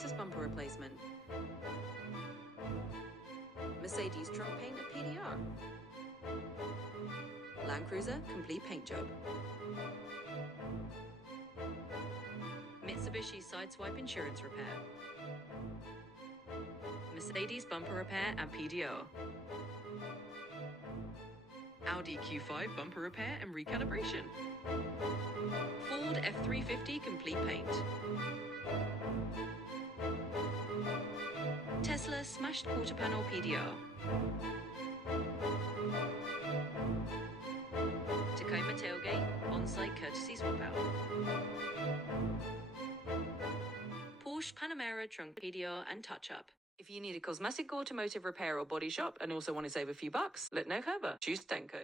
Lexus bumper replacement. Mercedes trunk paint and PDR. Land Cruiser complete paint job. Mitsubishi sideswipe insurance repair. Mercedes bumper repair and PDO. Audi Q5 bumper repair and recalibration. Ford F350 complete paint. Tesla smashed quarter panel PDR. Tacoma tailgate on-site courtesy swap out. Porsche Panamera trunk PDR and touch-up. If you need a cosmetic automotive repair or body shop and also want to save a few bucks, look no further. Choose Dentco.